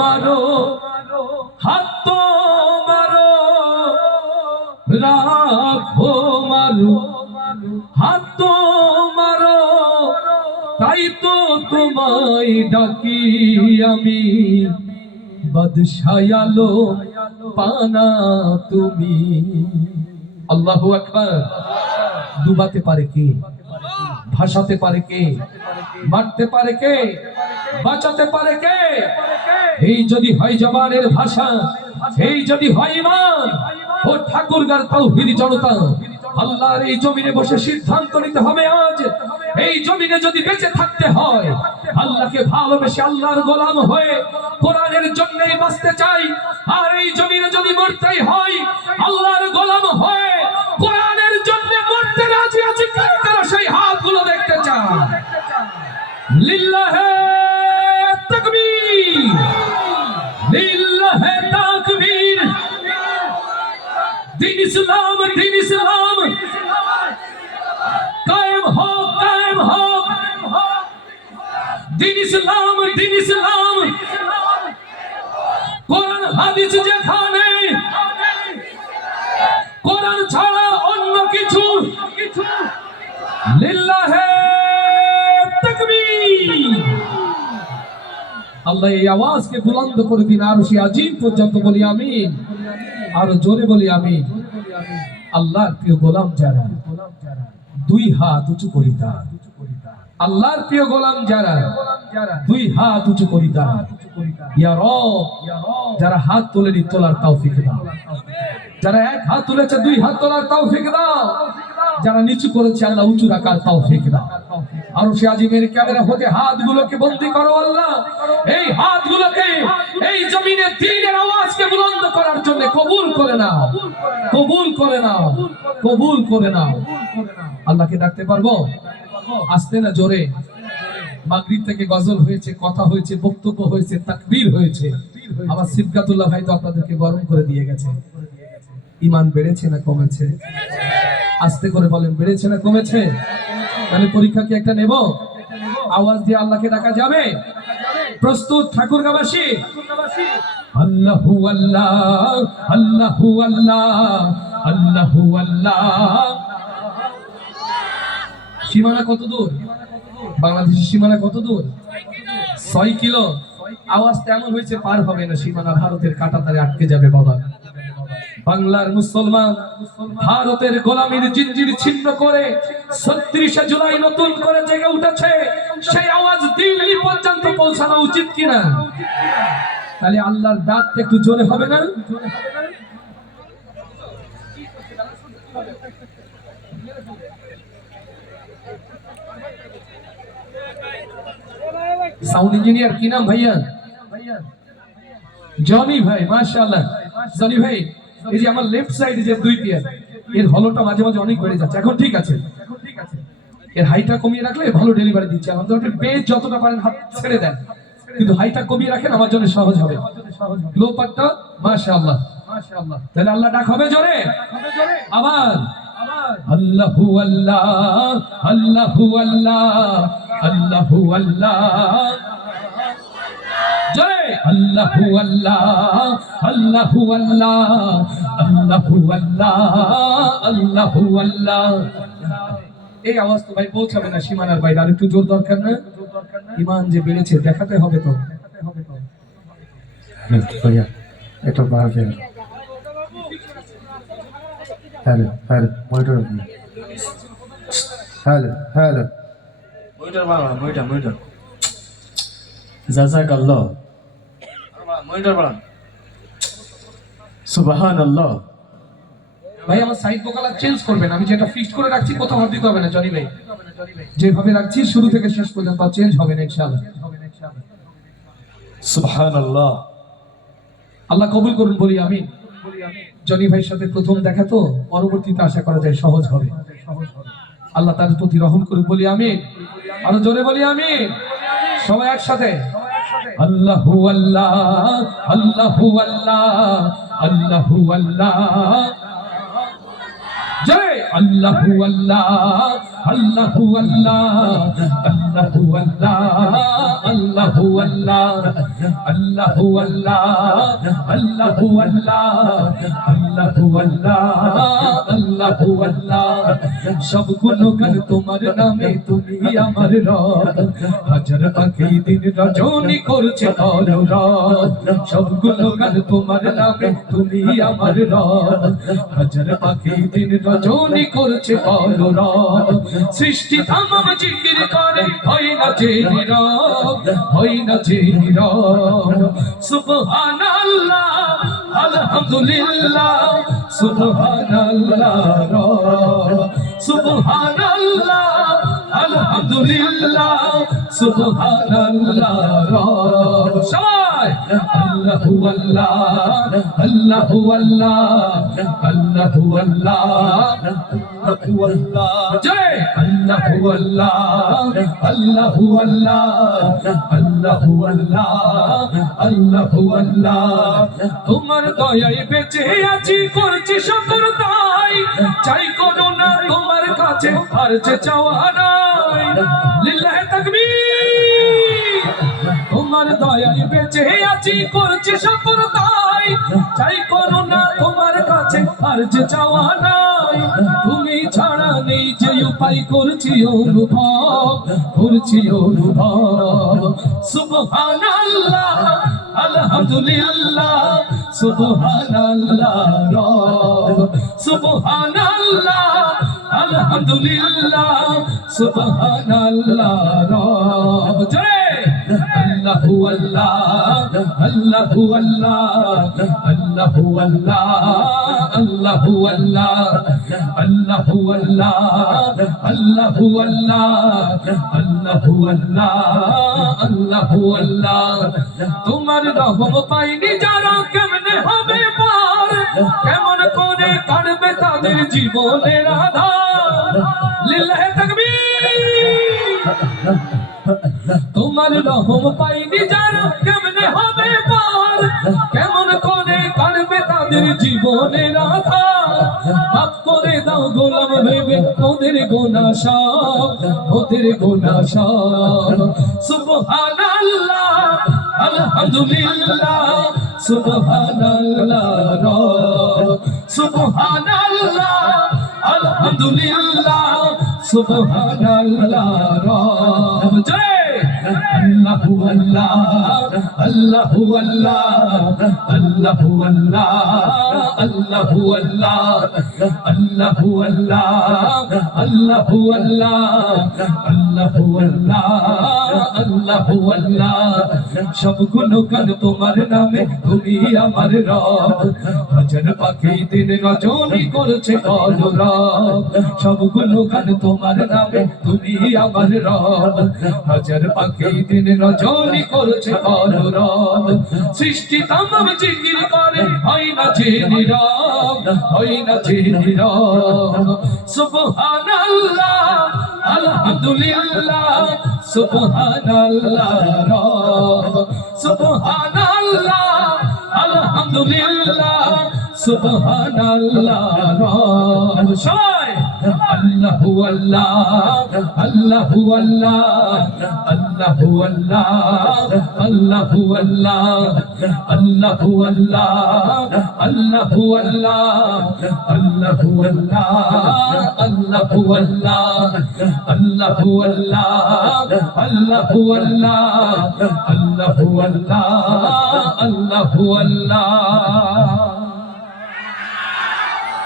মারো হাত মারো রাখো মারো হাত মারো তাই তো তোমায় ডাকি আমি বাদশাহ আলো পানা তুমি। আল্লাহু আকবার। ডুবাতে পারে কে? ভাসাতে পারে কে? মারতে পারে কে? বাঁচাতে পারে কে? এই যদি হয় জবানের ভাষা, এই যদি হয় ঈমান ও ঠাকুরগার তাওহীদ জনতা, আল্লাহর এই জমিনে বসে সিদ্ধান্ত নিতে হবে আজ এই জমিনে যদি বেঁচে থাকতে হয়, আল্লাহকে ভালোবেসে আল্লাহর গোলাম হয়ে কোরআনের জন্যই বাঁচতে চাই। আর এই জমিনে যদি মরতেই হয় আল্লাহর গোলাম হয়ে কোরআনের জন্য মরতে রাজি আছি কারা কারা সেই হাতগুলো দেখতে চান? লিল্লাহে তাকবীর, লিল্লাহে তাকবীর। দিন ইসলাম, দিন ইসলাম কায়েম হোক, কায়েম হোক। দিন ইসলাম, দিন ইসলাম। কোরআন হাদিস যেখানে, কোরআন ছাড়া অন্য কিছু। লিল্লাহে তাকবীর। আল্লাহ এই আওয়াজকে বুলন্দ করে দিন আরশে আজিম পর্যন্ত বলি আমিন। আরো জোরে বলি আমিন। আল্লাহর প্রিয় গোলাম যারা, দুই হাত উঁচু করি দাঁড়ান। আল্লাহর প্রিয় গোলাম যারা, দুই হাত উঁচু করি দাঁড়ান। ইয়া রব, যারা হাত তোলেনি তোলার তৌফিক দাও। যারা এক হাত তুলেছে দুই হাত তোলার তৌফিক দাও। যারা নিচু করেছে আল্লাহ উঁচু রাখার তৌফিক দাও। আরশে আজিমের ক্যামেরা হতে হাতগুলোকে বন্দী করো আল্লাহ। এই হাতগুলোকে এই জমিনে দ্বীনের আওয়াজকে বুলন্দ করার জন্য কবুল করে নাও, কবুল করে নাও, কবুল করে নাও। আল্লাহকে ডাকতে পারবো? আসতে না জোরে। মাগরিব থেকে গজল হয়েছে, কথা হয়েছে, বক্তব্য হয়েছে, তাকবীর হয়েছে। আমার সিবগাতুল্লাহ ভাই তো আপনাদেরকে গরম করে দিয়ে গেছে। ঈমান বেড়েছে না কমেছে? আস্তে করে বলেন, বেড়েছে না কমেছে? তাহলে পরীক্ষা কি একটা নেব? আওয়াজ দিয়ে আল্লাহকে ডাকা যাবে? প্রস্তুত ঠাকুরগাঁওবাসী? আল্লাহু আল্লাহ, আল্লাহু আল্লাহ, আল্লাহু আল্লাহ। সীমানা কত দূর? বাংলাদেশের সীমানা কত দূর? 6 কিলো। আওয়াজ তেমন হয়েছে পার হবে না, সীমানা ভারতের কাঁটাতারে আটকে যাবে বাবা। বাংলার মুসলমান ভারতের গোলামীর জিঞ্জির ছিন্ন করে ৩৬শে জুলাই নতুন করে জেগে উঠেছে। সেই আওয়াজ দিল্লি পর্যন্ত পৌঁছানো উচিত কিনা? তাহলে আল্লাহর ডাক একটু জোরে হবে না? সাউন্ড ইঞ্জিনিয়ার কি নাম ভাইয়া? জনি ভাই, মাশাআল্লাহ। জনি ভাই, এই যে আমার লেফট সাইডে যে দুই পিয়ার, এর হলোটা মাঝে মাঝে অনেক বেড়ে যাচ্ছে। এখন ঠিক আছে? এর হাইটটা কমিয়ে রাখলে ভালো ডেলিভারি দিচ্ছে। আমাদের বেজ যতটা পারেন হাত ছেড়ে দেন, কিন্তু হাইটটা কমিয়ে রাখেন, আমার জন্য সহজ হবে। লো পাটটা মাশাআল্লাহ, মাশাআল্লাহ। তাহলে আল্লাহ ডাক হবে জোরে আবার। আল্লাহু আল্লাহ, আল্লাহু আল্লাহ, আল্লাহু আল্লাহ। জয় আল্লাহু আল্লাহ, আল্লাহু আল্লাহ, আল্লাহু আল্লাহ, আল্লাহু আল্লাহ। এই আওয়াজ তো ভাই পৌঁছাবে না সীমানার বাইরে, আর একটু জোর দরকার না? ঈমান যে বেড়েছে দেখাতে হবে তো। ভাইয়া এটা বাড়বে। Hello hello monitor, hello hello monitor বাড়া, মনিটর মনিটর জাযাকাল্লাহ, মনিটর বাড়া, সুবহানাল্লাহ। ভাই আমার সাইড ভোকাল চেঞ্জ করবেন। আমি যেটা ফিক্সড করে রাখছি কোথাও হাত দিতে হবে না জনি ভাই। যেভাবে রাখছি শুরু থেকে শেষ পর্যন্ত চেঞ্জ হবে না ইনশাআল্লাহ। সুবহানাল্লাহ। আল্লাহ কবুল করুন বলি আমিন। জনি ভাইয়ের সাথে প্রথম দেখা তো, পরবর্তীতে আশা করা যায় সহজ হবে। আল্লাহ তার প্রতি রহম করুন বলি আমিন। আরো জোরে বলি আমিন। সবাই একসাথে আল্লাহু আল্লাহ, আল্লাহু আল্লাহ, আল্লাহু আল্লাহ। জয় আল্লাহু আল্লাহ, আল্লাহু আল্লাহ আল্লাহু আল্লাহ আল্লাহু আল্লাহ আল্লাহু আল্লাহ আল্লাহু আল্লাহ আল্লাহু আল্লাহ আল্লাহু আল্লাহ সব গুণগান তোমার নামে তুমি আমার রব হাজার পাখি দিন রজনী করছে অনুরোধ সব গুণগান তোমার নামে তুমি আমার রব হাজার পাখি দিন রজনী করছে অনুরোধ সৃষ্টি তামাম জিকির করে হয় না যে নীরব হয় না যে নীরব সুবহানাল্লাহ আলহামদুলিল্লাহ সুবহানাল্লাহ সুবহানাল্লাহ আলহামদুলিল্লাহ সুবহানাল্লাহ সবাই আল্লাহু আল্লাহ আল্লাহু আল্লাহ আল্লাহু আল্লাহ আল্লাহু আল্লাহ জয় আল্লাহু আল্লাহ আল্লাহু আল্লাহ আল্লাহু আল্লাহ আল্লাহু আল্লাহ তোমার দয়ায় বেঁচে আছি করছি শুকর তাই চাই কোনো না তোমার কাছে আর যে চাওয়া নাই লিল্লাহি তাকবীর তোমার দয়ায় বেঁচে আছি করছি শুকর তাই চাই কোনো না তোমার কাছে আর যে চাওয়া নাই তুমি ছাড়া নেই যে উপায় করছি অনুভব সুবহানাল্লাহ আলহামদুলিল্লাহ সুবহানাল্লাহ সুবহানাল্লাহ আলহামদুলিল্লাহ সুবহানাল্লাহ জয় আল্লাহু আল্লাহ আল্লাহু আল্লাহ আল্লাহু আল্লাহ আল্লাহু আল্লাহ আল্লাহু আল্লাহ আল্লাহু আল্লাহ আল্লাহু আল্লাহ আল্লাহু আল্লাহ তোমার রহম পাইনি যারা কেমনে হবে পার কেমন করে কাটবে তাদের জীবনের আধার লিল্লাহি তাকবীর তোমার রহম পাইনি যারা কেমনে হবে পার কেমন করে কাটবে তাদের জীবনের আধার মাফ করে দাও গোলাম ভেবে ওদের গোনা সব সুবহানাল্লাহ আলহামদুলিল্লাহ সুবহানাল্লাহ সুবহানাল্লাহ আলহামদুলিল্লাহ সুবহানাল্লাহ জয় আল্লাহু আল্লাহ আল্লাহু আল্লাহ আল্লাহু আল্লাহ আল্লাহু আল্লাহ আল্লাহু আল্লাহ আল্লাহু আল্লাহ আল্লাহু আল্লাহ আল্লাহু আল্লাহ সব গুণগান তোমার নামে তুমি আমার রব হাজার পাখি দিন রজনী করছে অনুরোধ সব গুণগান তোমার নামে তুমি আমার রব হাজার পাখি দিন রজনী করছে অনুরোধ সৃষ্টি তামাম জিকির করে হয় না যে নীরব হয় না যে নীরব সুবহানাল্লাহ আলহামদুলিল্লাহ সুবহানাল্লাহ সুবহানাল্লাহ আলহামদুলিল্লাহ সুবহানাল্লাহ সবাই আল্লাহু আল্লাহ আল্লাহু আল্লাহ আল্লাহু আল্লাহ আল্লাহু আল্লাহ আল্লাহু আল্লাহ আল্লাহু আল্লাহ আল্লাহু আল্লাহ আল্লাহু আল্লাহ আল্লাহু আল্লাহ আল্লাহু আল্লাহ আল্লাহু আল্লাহ আল্লাহু আল্লাহ